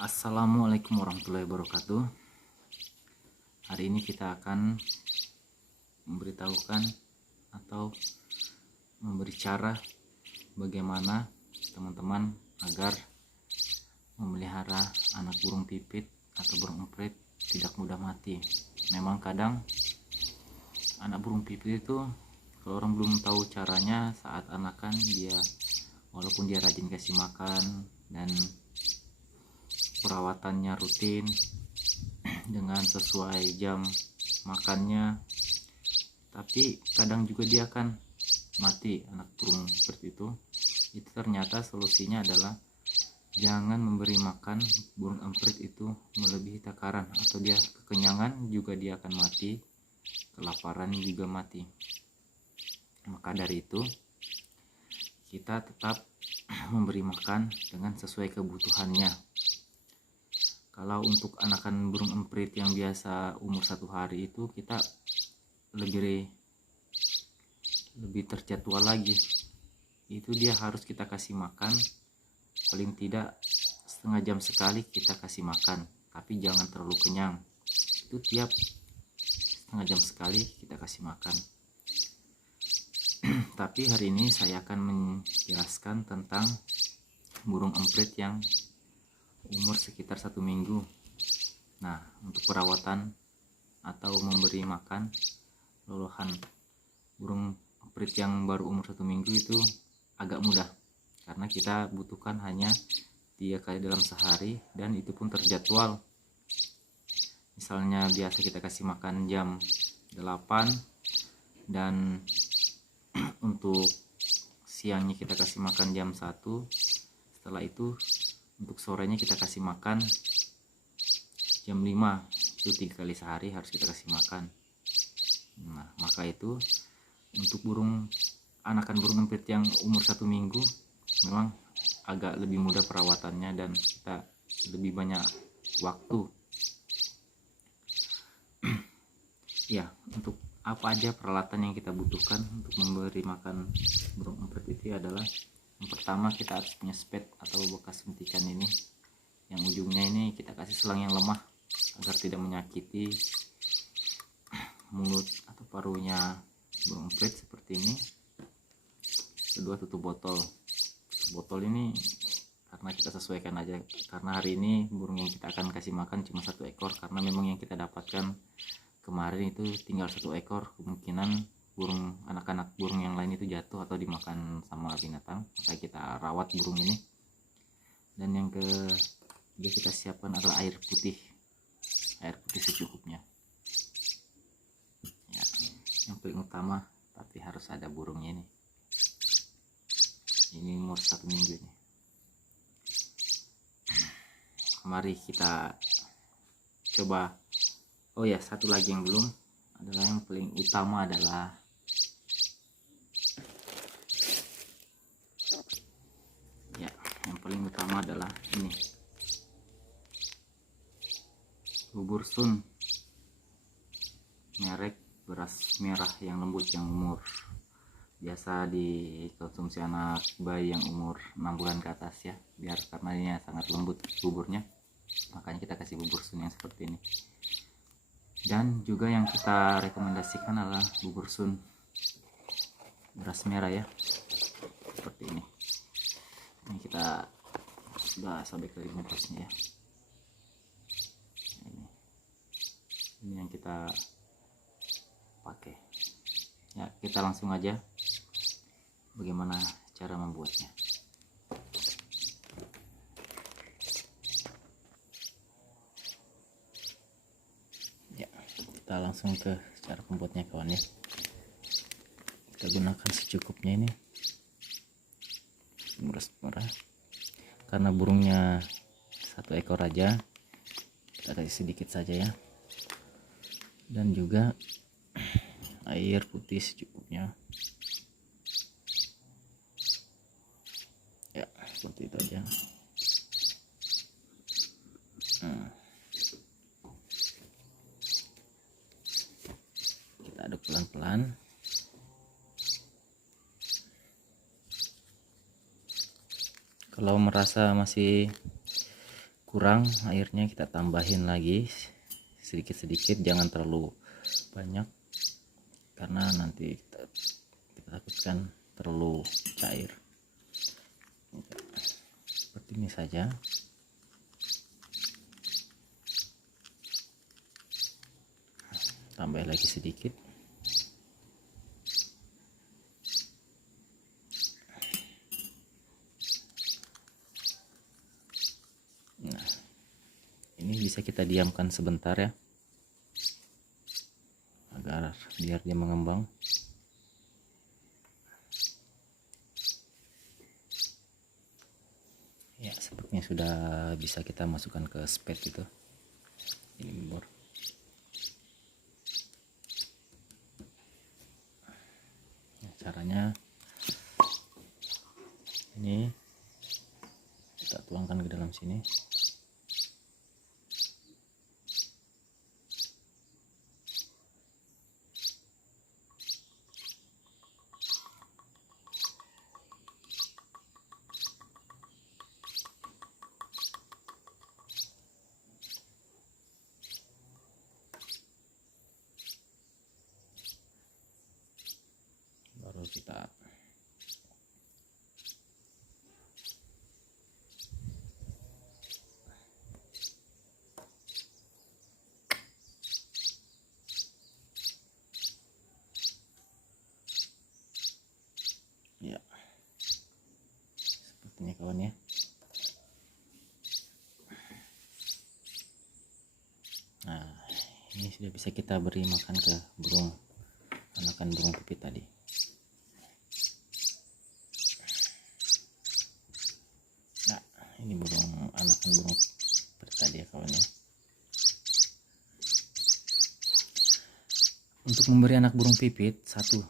Assalamualaikum warahmatullahi wabarakatuh. Hari ini kita akan memberitahukan atau memberi cara bagaimana teman-teman agar memelihara anak burung pipit atau burung emprit tidak mudah mati. Memang kadang anak burung pipit itu kalau orang belum tahu caranya, saat anakan dia walaupun dia rajin kasih makan dan perawatannya rutin dengan sesuai jam makannya, tapi kadang juga dia akan mati anak burung seperti itu. Ternyata solusinya adalah jangan memberi makan burung emprit itu melebihi takaran, atau dia kekenyangan juga dia akan mati, kelaparan juga mati. Maka dari itu kita tetap memberi makan dengan sesuai kebutuhannya. Kalau untuk anakan burung emprit yang biasa umur 1 hari itu kita lebih terjadwal lagi. Itu dia harus kita kasih makan paling tidak setengah jam sekali kita kasih makan, tapi jangan terlalu kenyang. Itu tiap setengah jam sekali kita kasih makan. Tapi hari ini saya akan menjelaskan tentang burung emprit yang umur sekitar 1 minggu. Nah, untuk perawatan atau memberi makan lolohan burung emprit yang baru umur 1 minggu itu agak mudah, karena kita butuhkan hanya 3 kali dalam sehari, dan itu pun terjadwal. Misalnya biasa kita kasih makan jam 8, dan untuk siangnya kita kasih makan jam 1. Setelah itu untuk sorenya kita kasih makan jam 5. Itu 3 kali sehari harus kita kasih makan. Nah, maka itu untuk anakan burung emprit yang umur 1 minggu memang agak lebih mudah perawatannya dan kita lebih banyak waktu. Ya, untuk apa aja peralatan yang kita butuhkan untuk memberi makan burung emprit itu adalah, yang pertama kita harus punya spet atau bekas suntikan ini, yang ujungnya ini kita kasih selang yang lemah agar tidak menyakiti mulut atau paruhnya burung emprit seperti ini. Kedua, tutup botol. Botol ini karena kita sesuaikan aja, karena hari ini burung yang kita akan kasih makan cuma 1 ekor, karena memang yang kita dapatkan kemarin itu tinggal 1 ekor. Kemungkinan anak-anak burung yang lain itu jatuh atau dimakan sama binatang, maka kita rawat burung ini. Dan yang ketiga kita siapkan adalah air putih secukupnya ya. Yang paling utama tapi harus ada burungnya ini umur 1 minggu ini. Mari kita coba. Oh ya, satu lagi yang belum, adalah yang paling utama adalah ini, bubur sun merek beras merah yang lembut, yang umur biasa dikonsumsi anak bayi yang umur 6 bulan ke atas ya, biar karena ini sangat lembut buburnya, makanya kita kasih bubur sun yang seperti ini. Dan juga yang kita rekomendasikan adalah bubur sun beras merah ya, seperti ini. Ini kita sudah sobek dari bungkusnya ya. Ini yang kita pakai ya. Kita langsung aja bagaimana cara membuatnya. Ya, kita langsung ke cara pembuatnya kawan ya. Kita gunakan secukupnya ini beras merah, karena burungnya 1 ekor aja, kita kasih sedikit saja ya. Dan juga air putih secukupnya ya, seperti itu aja. Kita aduk pelan-pelan. Kalau merasa masih kurang airnya kita tambahin lagi sedikit-sedikit, jangan terlalu banyak karena nanti kita takutkan terlalu cair. Seperti ini saja. Tambah lagi sedikit. Nah, ini bisa kita diamkan sebentar ya, agar biar dia mengembang. Ya, sepertinya sudah bisa kita masukkan ke spet itu. Ini bor. Nah, caranya ini kita tuangkan ke dalam sini. Baru kita ya, sepertinya kawan ya. Nah, ini sudah bisa kita beri makan ke burung, anakan burung pipit tadi. Nah, ini burung anakan burung pipit tadi ya kawan ya. Untuk memberi anak burung pipit, satu,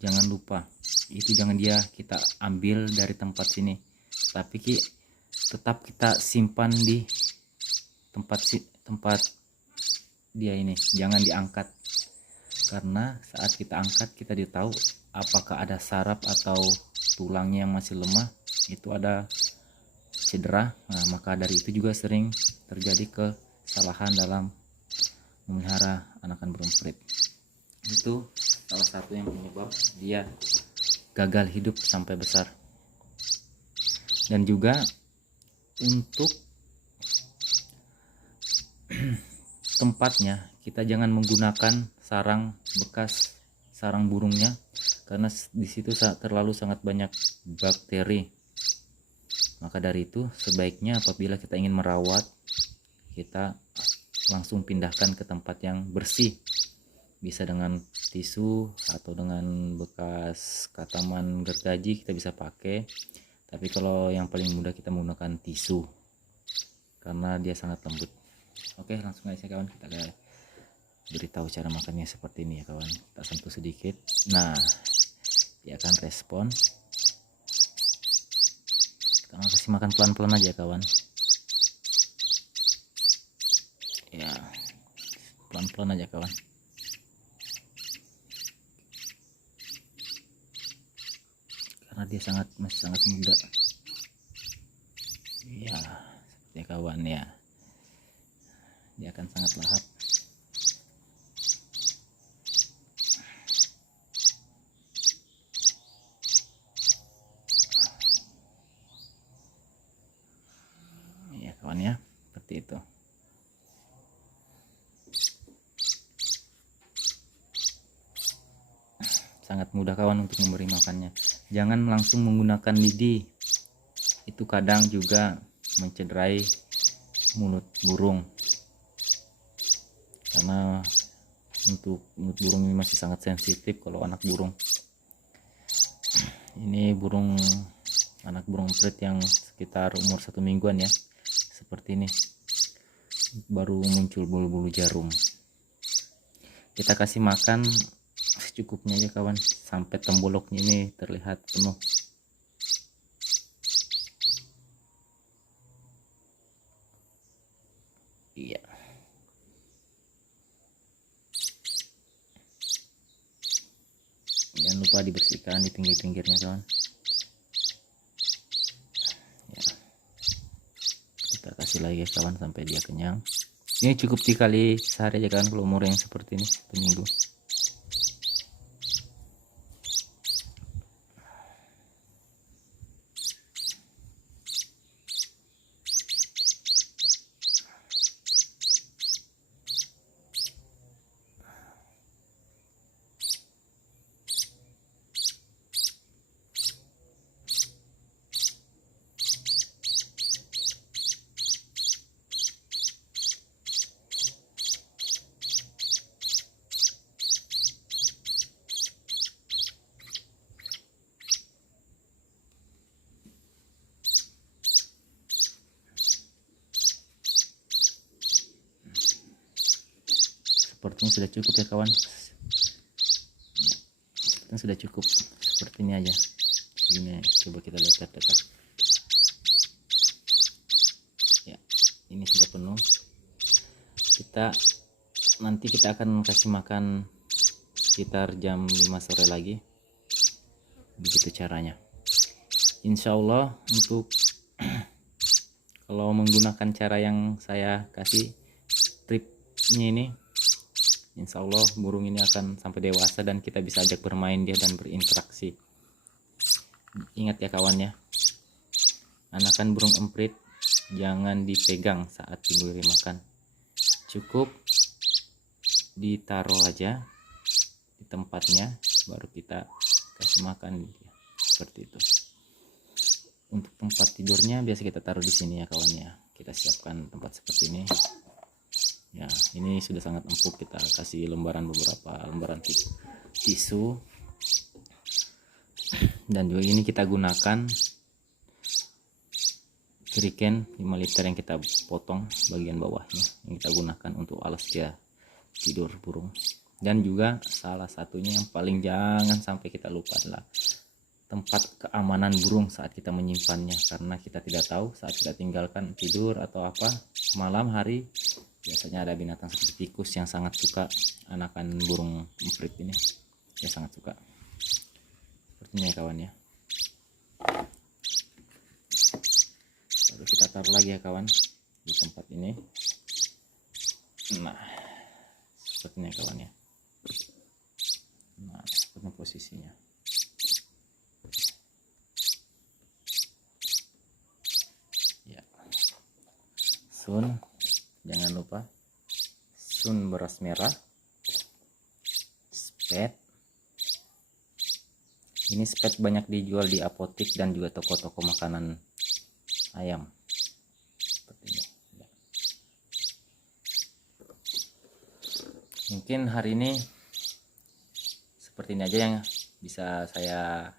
jangan lupa, itu jangan kita ambil dari tempat sini, tapi tetap kita simpan di tempat dia ini, jangan diangkat, karena saat kita angkat kita tahu apakah ada saraf atau tulangnya yang masih lemah, itu ada cedera. Nah, maka dari itu juga sering terjadi kesalahan dalam memelihara anakan burung pipit. Itu salah satu yang penyebab dia gagal hidup sampai besar. Dan juga untuk tempatnya, kita jangan menggunakan sarang bekas sarang burungnya, karena di situ terlalu sangat banyak bakteri. Maka dari itu sebaiknya apabila kita ingin merawat, kita langsung pindahkan ke tempat yang bersih, bisa dengan tisu atau dengan bekas kataman gergaji kita bisa pakai. Tapi kalau yang paling mudah kita menggunakan tisu karena dia sangat lembut. Oke, langsung aja kawan, kita beritahu cara makannya seperti ini ya kawan. Kita sentuh sedikit. Nah, dia akan respon. Kita kasih makan pelan-pelan aja kawan. Ya, pelan-pelan aja kawan. Karena dia masih sangat muda. Ya, seperti kawan ya. Dia akan sangat lahap. Ya kawan ya, seperti itu. Sangat mudah kawan untuk memberi makannya. Jangan langsung menggunakan lidi, itu kadang juga mencederai mulut burung, karena untuk mulut burung ini masih sangat sensitif kalau anak burung. Ini anak burung pipit yang sekitar umur 1 mingguan ya, seperti ini, baru muncul bulu-bulu jarum. Kita kasih makan secukupnya ya kawan, sampai temboloknya ini terlihat penuh. Iya, jangan lupa dibersihkan di pinggir-pinggirnya kawan ya. Kita kasih kasih lagi kawan sampai dia kenyang. Ini cukup dikali sehari aja kan kalau umur yang seperti ini, 1 minggu. Sepertinya sudah cukup ya kawan. Sepertinya sudah cukup. Seperti ini aja. Ini coba kita lihat dekat-dekat. Ya, ini sudah penuh. Nanti kita akan kasih makan sekitar jam 5 sore lagi. Begitu caranya. Insya Allah untuk kalau menggunakan cara yang saya kasih tripnya ini, insya Allah burung ini akan sampai dewasa dan kita bisa ajak bermain dia dan berinteraksi. Ingat ya kawan ya, anakan burung emprit jangan dipegang saat diberi makan, cukup ditaruh aja di tempatnya baru kita kasih makan dia. Seperti itu. Untuk tempat tidurnya biasa kita taruh di sini ya kawan ya, kita siapkan tempat seperti ini ya. Ini sudah sangat empuk, kita kasih beberapa lembaran tisu, dan juga ini kita gunakan jerigen 5 liter yang kita potong bagian bawahnya, yang kita gunakan untuk alas dia tidur burung. Dan juga salah satunya yang paling jangan sampai kita lupa adalah tempat keamanan burung saat kita menyimpannya, karena kita tidak tahu saat kita tinggalkan tidur atau apa malam hari, biasanya ada binatang seperti tikus yang sangat suka anakan burung emprit ini, ya sangat suka. Sepertinya ya kawan ya. Lalu kita taruh lagi ya kawan di tempat ini. Nah, sepertinya kawan ya. Nah, seperti posisinya. Sun, jangan lupa sun beras merah, spet. Ini spet banyak dijual di apotik dan juga toko-toko makanan ayam. Seperti ini. Mungkin hari ini seperti ini aja yang bisa saya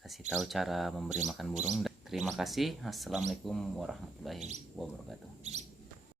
kasih tahu cara memberi makan burung. Terima kasih. Assalamualaikum warahmatullahi wabarakatuh.